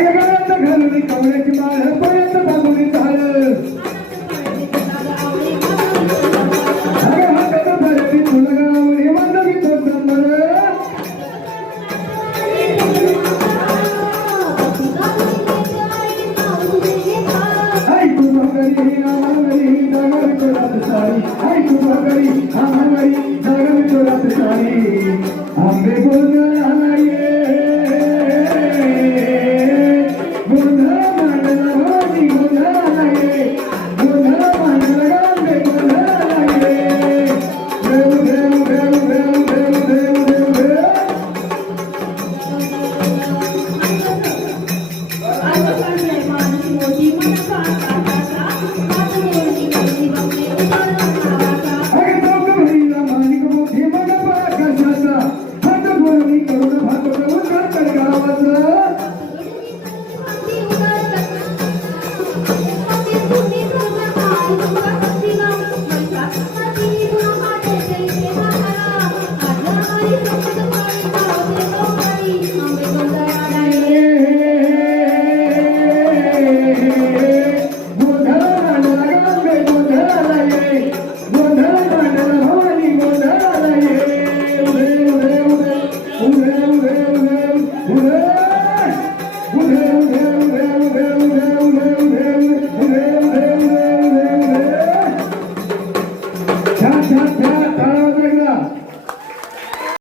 अगं गळ्यात घालून कवड्याची माळ पळत बांधून झाड अगं हातात भरती तुलगावली मांडवी तो संबर आई तू बकरी आंगरी जागा विचारात सारी आई तू बकरी आंगरी जागा विचारात सारी आंबे बोल